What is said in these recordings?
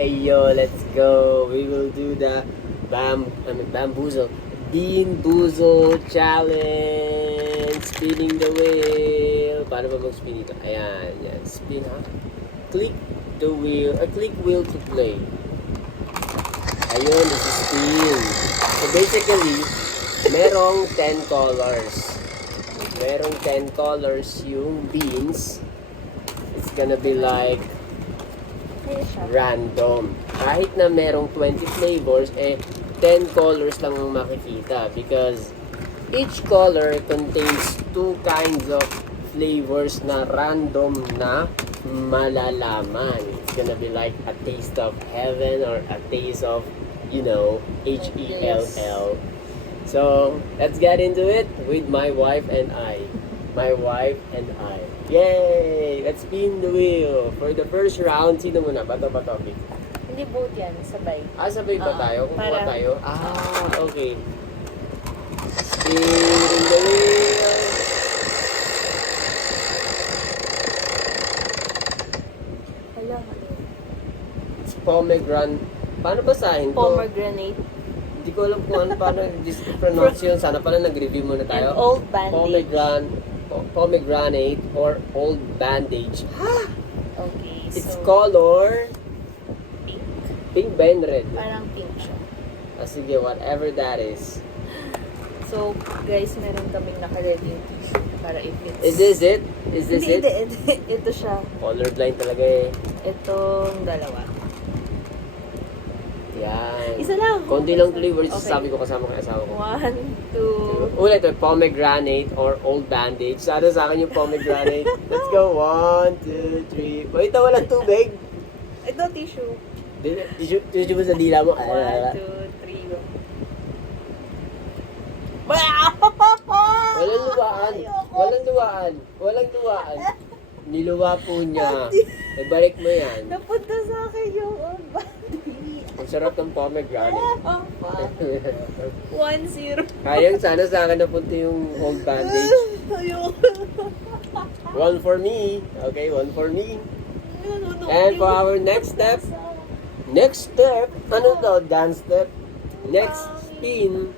Ayo, let's go. We will do the bamboozle. Bean Boozle Challenge. Spinning the wheel. Paano ba mag-spin ito? Ayan, yan. Spin, ha? Click the wheel, click wheel to play. Ayun, this is spin. So basically, merong 10 colors. Merong 10 colors yung beans. It's gonna be like random. Kahit na merong 20 flavors, 10 colors lang ang makikita because each color contains 2 kinds of flavors na random na malalaman. It's gonna be like a taste of heaven or a taste of, H-E-L-L. So, let's get into it with my wife and I. My wife and I. Yay! Let's spin the wheel. For the first round, sino muna? Bato. Hindi both yan, sabay. Sabay ba tayo? Kukuha para- tayo? Okay. Spin the wheel. Hala, It's pomegranate. Paano basahin to? pomegranate Hindi ko alam kung paano pronounce yun. Sana pala nag-review muna and tayo. old bandage. Pomegranate or old bandage. Okay, It's so color pink. pink ba yun? Red? Parang pink siya. Sige, whatever that is. So, guys, meron kaming naka-ready yung tissue para if it's... Is this it? Is this it? Hindi. Ito siya. Colorblind talaga eh. Itong dalawa. Yan. Isa lang. Konti lang flavors. Okay. Sabi ko kasama kay asawa ko. 1, 2... Ulit, pomegranate or old bandage. Sana sa akin yung pomegranate. Let's go. 1, 2, 3. Wait, walang tubig. Ito, tissue. Tissue mo sa dila mo. 1, 2, 3, go. Walang luwaan. Walang luwaan. Walang luwaan. Niluwa po niya. Balik mo yan. Napunta sa akin yung old bandage. Ang sarap ng pomegranate. 1-0. Kayang sana sa akin napunta yung old bandage. One for me. Okay, one for me. And for our next step. Ano to? Dance step. Next spin.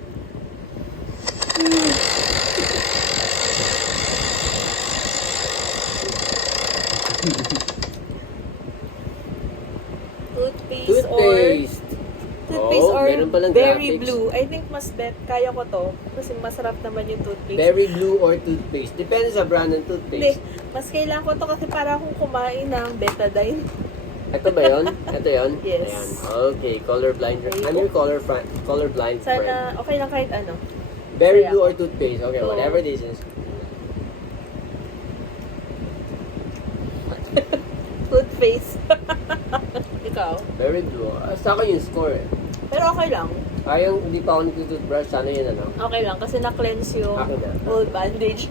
Toothpaste Oh, or meron palang berry graphics. blue. I think mas kaya ko to kasi masarap naman yung toothpaste. Berry blue or toothpaste. Depende sa brand ng Hindi, toothpaste. mas kailangan ko to kasi para akong kumain ng betadine. Ito ba yun? Ito yun? Yes. Ayan. Okay, colorblind. I'm your colorblind friend. Sana okay lang kahit ano. Berry Kaya blue ako. or toothpaste. Okay, Oo. whatever this is. Toothpaste. Ikaw. Berry blue. Sa akin yung score eh. Pero okay lang. Kayang hindi pa ako nag-toothbrush. Sana yun ano. Okay lang kasi na-cleanse yung Akin na. old bandage.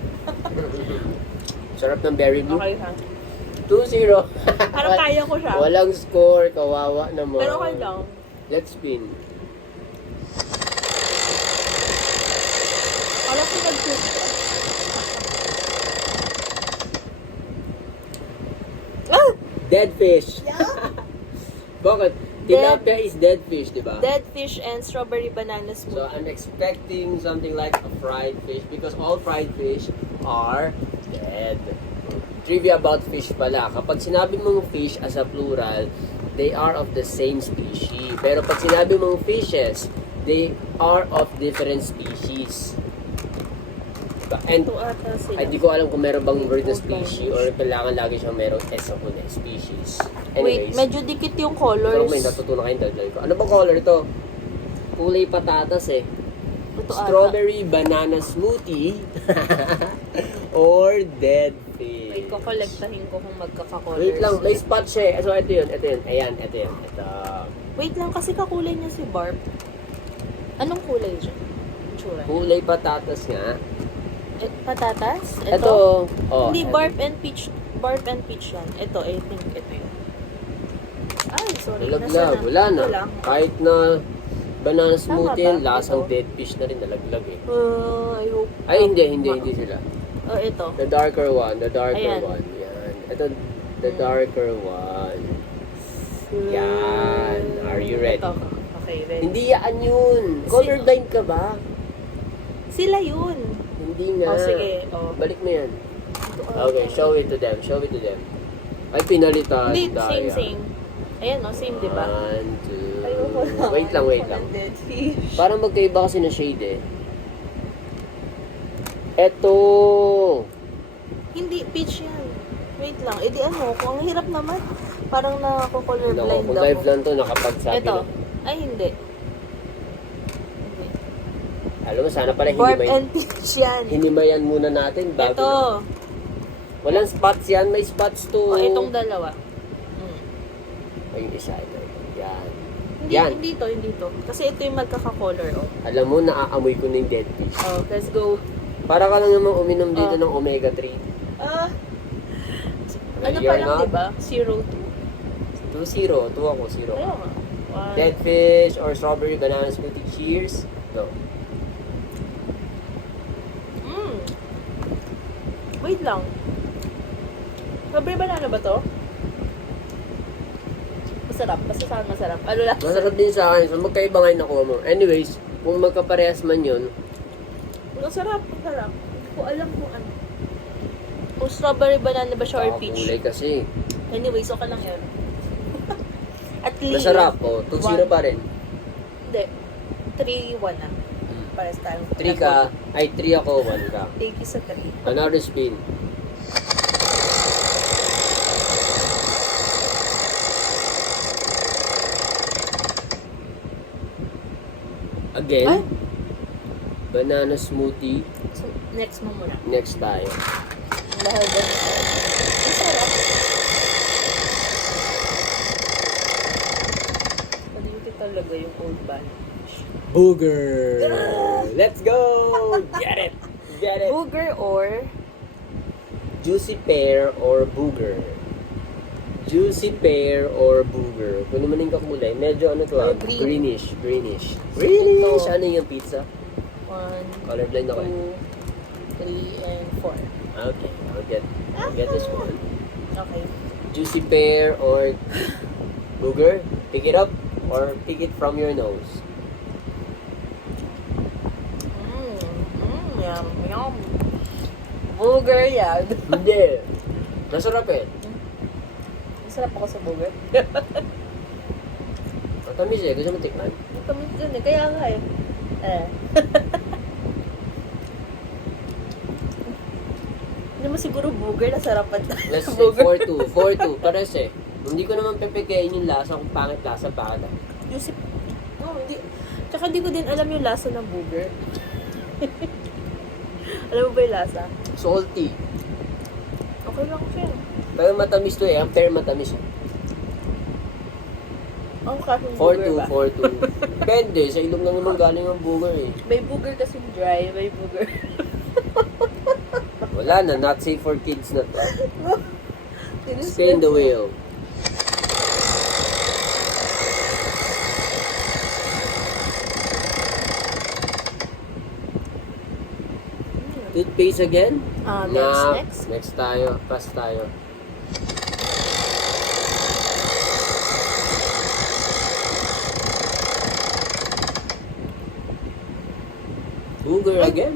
Sarap ng berry blue. Okay ha. 2-0. Parang kaya ko siya. Walang score. Kawawa naman. Pero okay lang. Let's spin. Alam ko nag-toothbrush. Dead fish. Yeah. Bakit? Tilapia is dead fish, di ba? Dead fish and strawberry banana So smoothie. I'm expecting something like a fried fish because all fried fish are dead. Trivia about fish pala. Kapag sinabi mong fish as a plural, they are of the same species. Pero pag sinabi mong fishes, they are of different species. And Ito ata sila. ay di ko alam kung meron bang word na species or kailangan lagi siyang merong S sa huli. Species. Wait, Anyways. medyo dikit yung Pero colors. may natutunan kayong dagdag ko. Ano ba color ito? Kulay patatas eh. Ito ata. Strawberry banana smoothie or dead fish. Wait, kukolektahin ko kung magkaka-colors. Wait lang, may spot siya eh. So ito yun, ito yun. Ayan, ito yun. Ito. Wait lang, kasi kakulay niya si Barb. Anong kulay siya? Itsura. Kulay patatas nga. Patatas? Ito. Oh, Hindi, ito. Barb and peach. Barb and peach yan. Ito, I think ito yun. Ay, sorry. Nalaglag. Nasaan Wala na. Ito lang. Kahit na banana smoothie, ba? yan, lasang Ito. dead fish na rin nalaglag eh. I hope. Ay, hindi sila. Oh, ito. The darker one, the darker Ayan. one. Yan. Ito, the darker one. Yan. Ready? Ito. Okay, ready. Hindi yan yun. Colorblind ka ba? Sila yun. Hindi nga. Oh, sige. Oh. Balik mo yan. Ito, Okay, show it to them. Show it to them. Ay, pinalitan. Hindi, Daya. same. Ayan, no? Same, di ba? 1, 2. Ayoko na. Wait lang, wait Ayoko lang. ng dead fish. Parang magkaiba kasi na shade eh. Eto. Hindi, peach yan. Wait lang. Eh di ano, kung ang hirap naman. Parang Naku, nako-colorblind kung ako. live lang to, nakapagsabi Ito. na. Ay, hindi. Alam mo, sana pala Barb and peach yan. hinimayan muna natin bago. Ito. Walang spots yan, may spots to. O, itong dalawa. Ay, yung isa. Ito. Yan. Hindi, Yan. hindi to. Kasi ito yung magkaka-color, oh. Alam mo, naaamoy ko na yung dead fish. Oh, let's go. Para ka lang naman uminom dito ng omega-3. Ah. Ano You're pa lang, not? diba? 0-2. 2-0. 2 ako, 0. Ayaw nga. One. Dead fish or strawberry banana smoothie. Cheers. Go. Wait lang. Strawberry banana ba to? Masarap. Basta saan masarap. Ano lang? Masarap din sa akin. So, magkaiba nga yung nakuha mo. Anyways, kung magkaparehas man yun, Masarap. Masarap. Hindi ko alam kung ano. Kung strawberry banana ba siya or peach. kulay kasi. Anyways, okay lang yun. At least. Masarap. Oh, 2-0 pa rin. Hindi. 3-1 na. Pares tayo. 3 ka. Ay, 3 ako. 1 ka. Take you sa 3. Another spin. Again. Ay. Banana smoothie. So, next mo muna. Next tayo. Dahil dyan. Masarap. Pag-iuti talaga yung old Spanish. Booger! Let's go! Get it! Get it! Booger or Juicy pear or booger? Juicy pear or booger? Kung naman yung kakulay, medyo ano to Or ah, green. greenish. Greenish. Greenish! Ito. Ano yung pizza? 1, Colorblind ako eh. 2, 3, and 4. Okay, I'll get this one. Okay. Juicy pear or booger? Pick it up or pick it from your nose. Yum, yum. Booger yan. Hindi. Masarap eh. Masarap ako sa booger. Matamis eh. Gusto mo tikman? Matamis yun eh. Kaya nga eh. Hindi mo siguro booger na sarapan tayo. Let's say Booger. 4-2. 4-2. Pares eh. Hindi ko naman pepekain yung lasa kung pangit lasa bakit ah. Yusip. Oh, hindi. Tsaka hindi ko din alam yung lasa ng booger. Alam mo ba yung lasa? Salty. Okay lang siya. Pero matamis to eh. Ang pear matamis eh. Ang klaseng booger ba? 4-2. Depende. Sa ilong lang naman galing ang booger eh. May booger kasi dry, may booger. Wala na. Not safe for kids na to. Tinis Spin the mo. wheel. Toothpaste again? Next. Next tayo. Pass tayo. Booger Ay. again?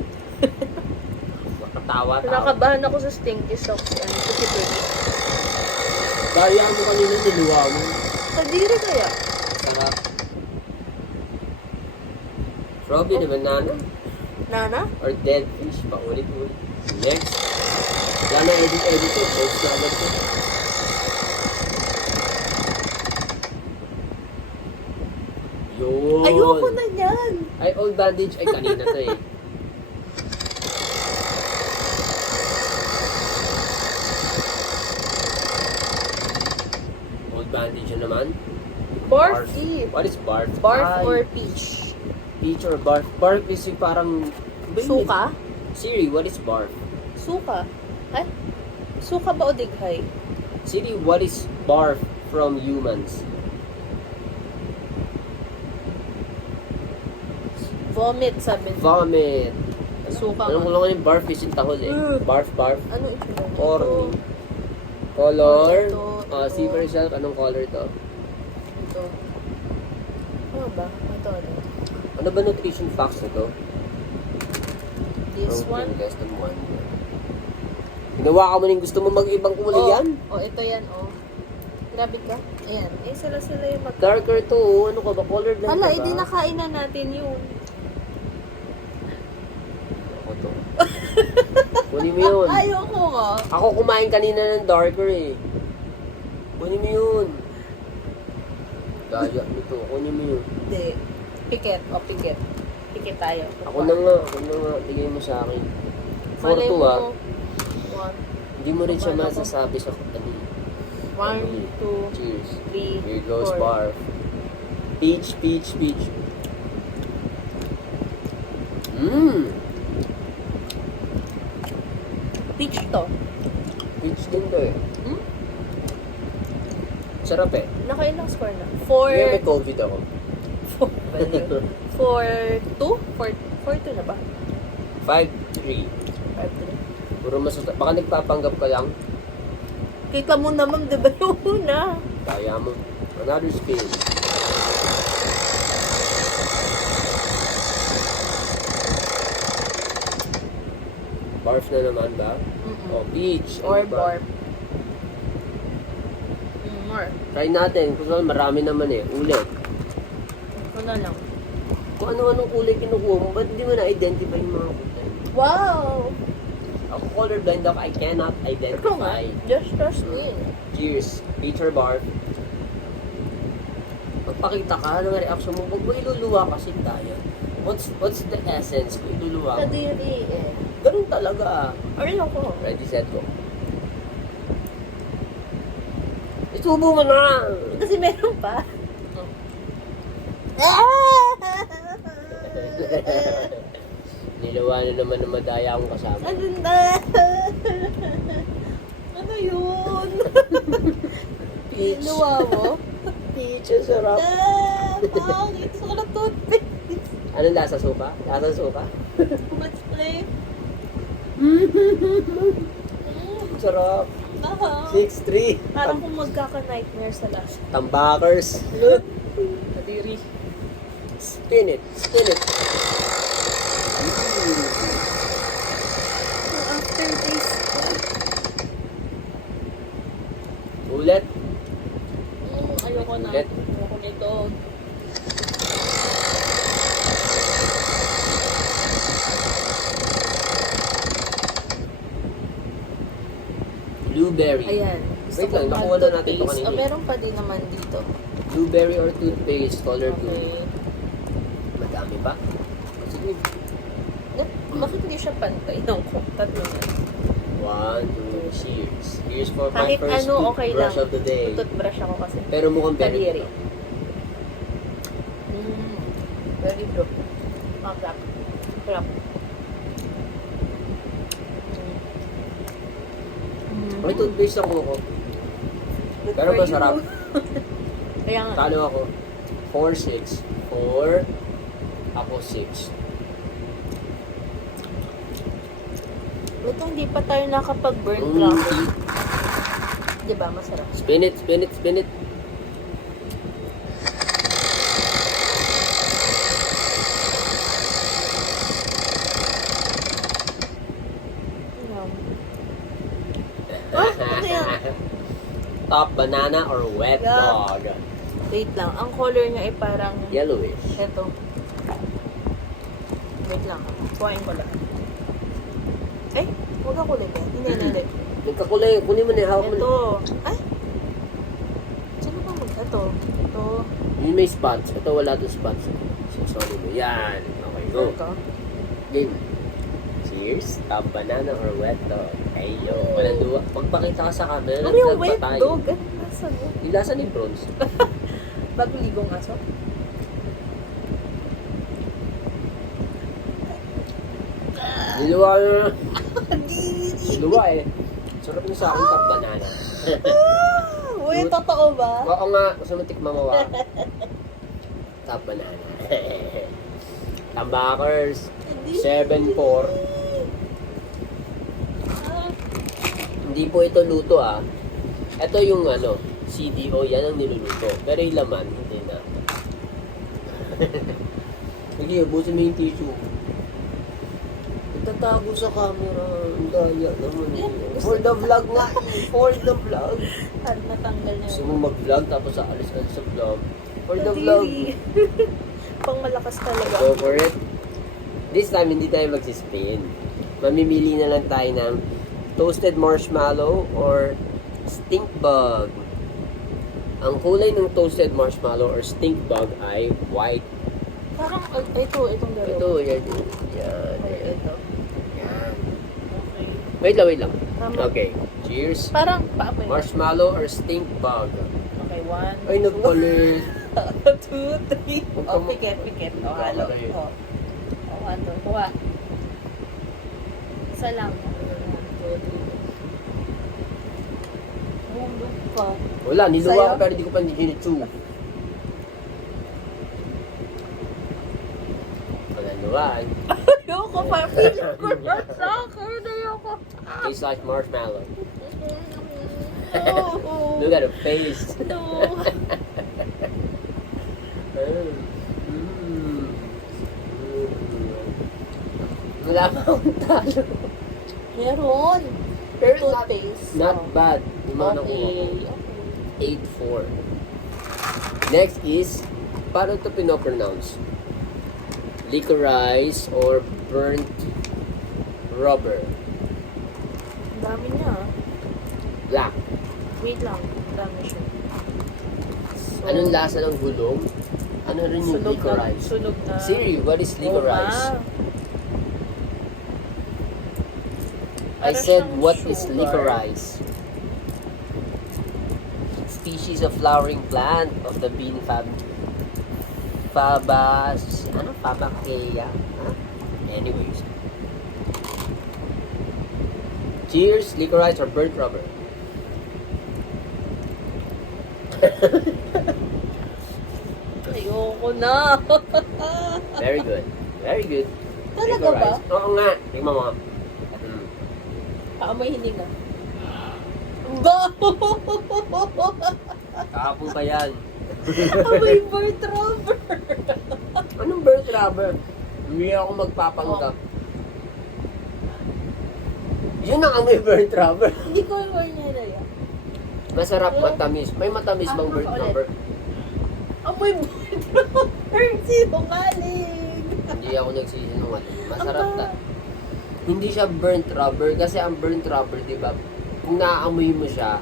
Makatawa-tawa. Nakakabahan ako sa stinky socks. Ano, kasi pretty. Daya mo kanina, niluwa mo. Kadiri kaya? Sarap. Probably the banana Nana? or dead fish. Paulit-ulit. Next. Wala na edit it. Post na agad ito. Yun. Ayoko na yan! Ay, old bandage. Ay, kanina to eh. Old bandage yun naman. Barfy! What is barf? Barf Ay, or peach? peach or barf? Barf is yung parang... Suka? Siri, what is barf? Suka? Ay? Suka ba o dighay? Siri, what is barf from humans? Vomit, sabi niya. Vomit. Suka Alam ko nga. lang yung barf is yung tahol eh. Barf. Ano ito? Corny. Color. Ito. See for yourself, anong color to? Ito. Ano ba? Ito, ano? Ano ba nutrition facts na to? This Protein one? less than 1. Ginawa ka mo rin gusto mo mag-ibang kulay yan? Oh, ito yan, oh. Grabe ka. Ayan. Eh, sila yung Darker to, oh. Ano ka ba? Colorblind ka Hala, ba? hindi nakain na natin yun. Ako to. Kunin mo yun. Ayoko ka. Ako kumain kanina ng darker eh. Kunin mo yun. Daya nito. Kunin mo yun. Hindi. Pikit. O, pikit. Pikit tayo. Ako na nga. Tigay mo sa akin. 4-2 ah. One. Hindi mo rin siya Ano ko? masasabi sa kani. 1, 2, Cheers. 3, Here goes 4. bar. Peach, peach, peach. Mmm. Peach to. Peach din to eh. Hmm? Sarap eh. Nakailang score na? May COVID ako. 4-2? 4-2 na ba? 5-3. 5-3. Puro baka nagpapanggap ka lang. Kita mo naman, di ba yung una? Kaya mo. Another spin. Barf na naman ba? O, peach. Or Ano ba? barf. More. Try natin. Kung marami naman eh. Ulit. Ano lang. Kung ano-anong kulay kinukuha mo, ba't hindi mo na-identify yung mga kulay? Wow! Ako colorblind ako. I cannot Ikaw nga. identify. Just trust me. Cheers. Peach or barf? Magpakita ka ng reaction mo. Huwag mo iluluwa kasi tayo. What's the essence kung iluluwa mo? Kadiri eh. Ganun talaga. Ayoko. Ready, set, go. Isubo mo na! Kasi meron pa. Nilawa na naman na madaya akong kasama. Ano na? Ano yun? Peach. Inuwa mo? Peach, ang sarap. Pangit. Gusto ko ng toothpaste. Anong lasa suka? Lasa suka? Let's play. Ang sarap. 6-3. Parang kung magkaka-nightmare sa last. Tambakers. Kadiri. Spin it. Spin it. Aftertaste. Ulit. Ayoko na. Ulit. Ayoko nito. Blueberry. Ayan. Wait lang, nakuha na natin ito kanina. Meron pa din naman dito. Blueberry or toothpaste, color blue. Okay. Madami pa. Sige. Bakit hindi siya pantay? Nang tatlo na. 1, 2, cheers. Here's for Kahit my first ano, okay lang. toothbrush of the day. Toothbrush ako kasi. Pero mukhang very Kadiri. good. Very good. Masarap. Sarap. May toothpaste ako ko. Pero masarap. Kaya nga. Talo ako. 4-6. 4. Ako 6. Ito, hindi pa tayo nakapag-burn Mm. truffle. Diba? Masarap. Spin it, spin it, spin it. Yum. Ah, ano yan? Top banana or wet Yeah. dog? Wait lang. Ang color niya ay parang... Yellowish. Ito. Wait lang. Kuhain ko lang. Eh, huwag ako ulit eh. Hindi. Nagkakulay. Kunin mo na. Hawak mo na. Ito. Ay! Sino ba mag... Ito. Ito. Yun may spots. Ito wala to spots. So, sorry mo. Yan. Okay, go. Ito. Game. Cheers. Top banana or wet dog? Ayo. Walang duwa. Magpakita ka sa camera. Ano yung Nag-vlog wet pa tayo. dog? Ano nasa mo? Yung lasa ni Bronze. Bagong ligong aso? Niluwa na. Niluwa eh. Sarap niya sa akin top banana. Uy, totoo ba? Oo nga. Gusto mo tikman mo ba? Top banana. Tambakers. 7-4. Hindi po ito luto ah. Ito yung ano, CDO, yan ang niluluto. Pero yung laman, hindi na. Sige, ubusin mo yung tissue. Itatago sa camera. Ang daya naman. For the vlog nga. For the vlog. At natanggal na Gusto yun. mo mag-vlog tapos aalis-alis sa vlog. For the vlog. Pang malakas talaga. Go for it. This time, hindi tayo magsispin. Mamimili na lang tayo ng toasted marshmallow or stink bug. Ang kulay ng toasted marshmallow or stink bug ay white. Parang, itong dalawa. Ito, yan. Yan. Ay, Yan. ito. Yan. Okay. Wait lang. Tama. Okay. Cheers. Parang, paapoy. Marshmallow or stink bug? Okay, 1. Ay, nagpalit. 2, 3. Huwag Oh, ka pikit. Oh, halo. Okay. Oh. Oh, 1, 2. Kuha. Isa lang. 1, 2, 3. Hulog pa. Wala, niluwa Sa'yo? ko pero hindi ko pa ginitsu. Wala niluwaan. Ayoko pa. Feeling ko na sa akin. Ayoko. Tastes like marshmallow. No. Look at the face. No. Wala pa akong talo. Meron. Pero Toothpaste. not Oh. bad. Yung mga nakuha ko. Okay. 8-4. Next is, paano ito pinopronounce? Licorice or burnt rubber? Ang dami niya. Black. Wait lang. Ang dami siya. So, Anong lasa ng gulong? Ano rin yung licorice? Sunog na. Siri, what is licorice? Oo nga. I Para said, siyang what is sugar. licorice? Species of flowering plant of the bean Fabaceae? Huh? Anyways. Cheers, licorice or burnt rubber? Ayoko na. Very good. Very good. Talaga ba? Licorice. Oo nga. Tingnan mo. Paamoy hininga. Ba! Kahapon pa yan. Amoy burnt rubber. Anong burnt rubber? Hindi ako magpapanggap. Yun ang amoy burnt rubber. Hindi ko yung niya na yan. Masarap, matamis. May matamis bang burnt ulit. rubber? Amoy burnt rubber. Sinungaling. Hindi ako nagsisinungaling. Masarap ta. Hindi siya burnt rubber kasi ang burnt rubber, di ba? Kung naaamoy mo siya,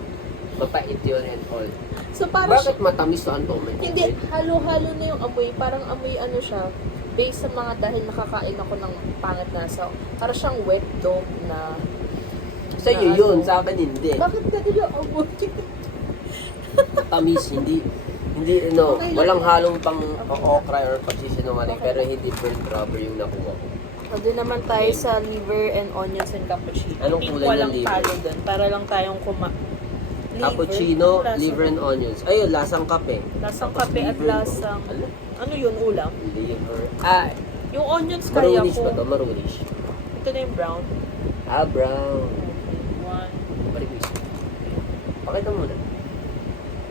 mapait yun and all. So parang Bakit matamis to Anton? hindi, halo-halo na yung amoy. Parang amoy ano siya, based sa mga dahil nakakain ako ng pangit na sa, parang siyang wet dog na, Sa iyo na yun, ano. sa akin hindi. Bakit ganun yung amoy? Matamis, hindi, no, Okay lang walang yan. halong pang okra or pagsisinungaling, Okay. pero hindi burnt rubber yung nakuha ko. So, doon naman tayo sa liver and onions and cappuccino. Anong Hindi kulay ko ng walang liver? talo doon. Para lang tayong Cappuccino, Lasang- liver and onions. Ayun, lasang kape. Lasang Tapos kape at liver, lasang, Ano? ano yun, ulam? Liver. Ah, Yung onions kaya marunish ko. ba to? Marunish. Ito na yung brown. Ah, brown. One. Marunish. Pakita mo na.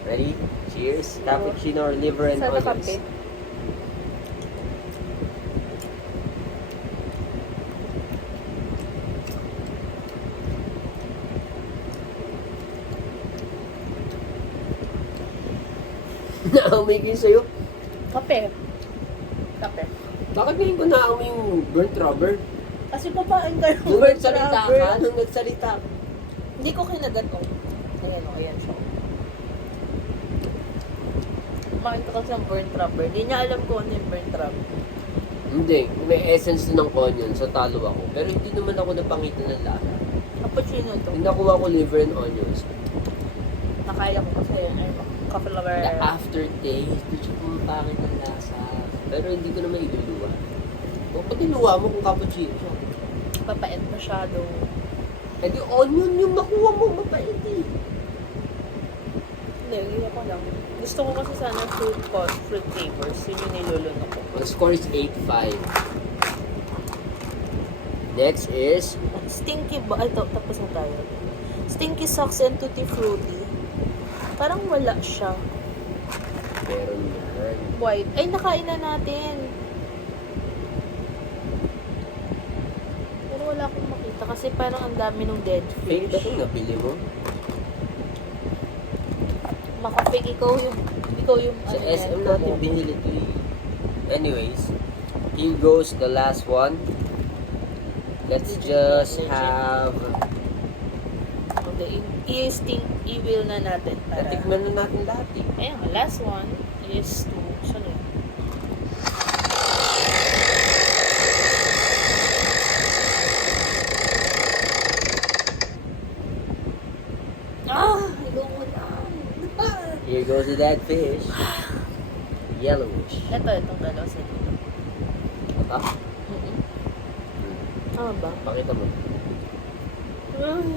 Ready? Cheers. Cappuccino or liver and Sana onions. kape. Naamoy ko yung sa'yo. Kape. Kape. Bakit ngayon ko naamoy yung burnt rubber? Kasi papain kayo. Nung nagsalita ka, nung nagsalita ka. Hindi ko kinagat ko. Ayan o, ayan siya. Kumain ka kasi ng burnt rubber. Hindi niya alam kung ano yung burnt rubber. Hindi, may essence din ng onion, so talo ako. Pero hindi naman ako napangitan ng lasa. Cappuccino to. Hindi nakuha ko liver and onions. Nakaya ko kasi yun. Ay, ka-flower. The aftertaste, medyo pumapangit ng lasa. Pero hindi ko naman iluluwa. O, pag iluwa mo kung cappuccino siya. Papait masyado. Eh di onion yung nakuha mo, mapait eh. Hindi, hindi ko lang. Gusto ko kasi sana fruit flavors. Yun yung niluluno ko. Ang score is 8-5. Next is Stinky ba? Ay, tapos na tayo. Stinky socks and tutti frutti. Parang wala siya. meron yan. white. Ay, nakain na natin. Pero wala akong makita kasi parang ang dami ng dead Fake ba fish. itong nabili mo? Makapig, ikaw yung Sa ano SM yan, natin mo. binili ito eh. Anyways, here goes the last one. Let's just have... Okay, i-will na natin para. Natikman na natin lahat eh. Ayan, last one is to, saan yun? Ayoko na. Here goes the dead fish. Yellowish. Itong dalawa sa dito. Ah, Tama ba? pakita mo.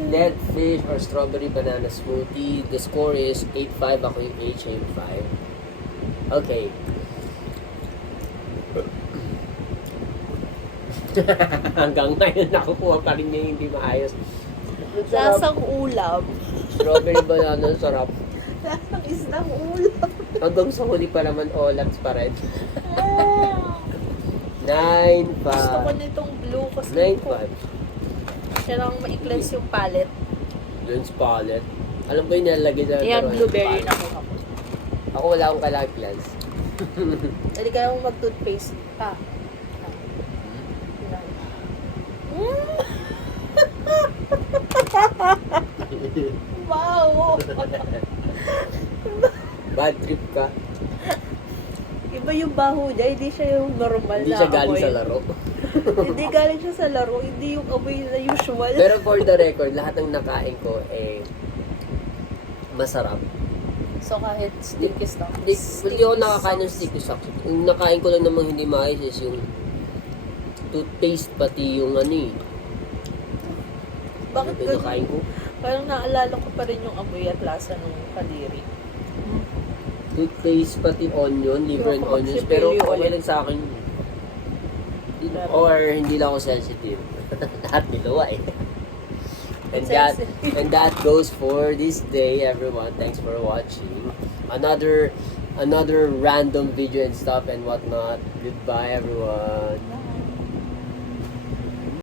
Dead fish or strawberry banana smoothie. The score is 8-5. Ako yung HM5. Okay. Hanggang ngayon nakukuha pa rin niya yung hindi maayos. Ang sarap. Lasang ulam. Strawberry banana, sarap. Lasang isdang ulam. Hanggang sa huli pa naman, olaps pa rin. 9-5. Gusto ko nitong blue kasi 9-5. siya lang ma-cleanse yung palette. Dun sa palette. Alam ko yung nilalagay na Ayan, laruan blueberry ng na palette. ko ako. Ako wala akong kalagplans. Dali kaya mong mag-toothpaste. Wow! Bad trip ka. Iba yung baho niya, hindi siya yung normal Hindi na siya galing amoy. sa laro. Hindi galing siya sa laro, hindi yung amoy na usual. Pero for the record, lahat ng nakain ko masarap. So kahit sticky stock. Hindi ako nakakain ng sticky socks. Yung nakain ko lang namang hindi maayos is yung toothpaste pati yung ano eh. Bakit Ano yung ganun? nakain ko? Parang naalala ko pa rin yung amoy at lasa ng kadiri. Toothpaste pati onion, liver and Ayoko onions. magsipilyo Pero okay ulit. lang sa akin. Or hindi lang ako sensitive. Lahat niluwa eh. And that goes for this day, everyone. Thanks for watching. Another random video and stuff and whatnot. Goodbye, everyone. Bye.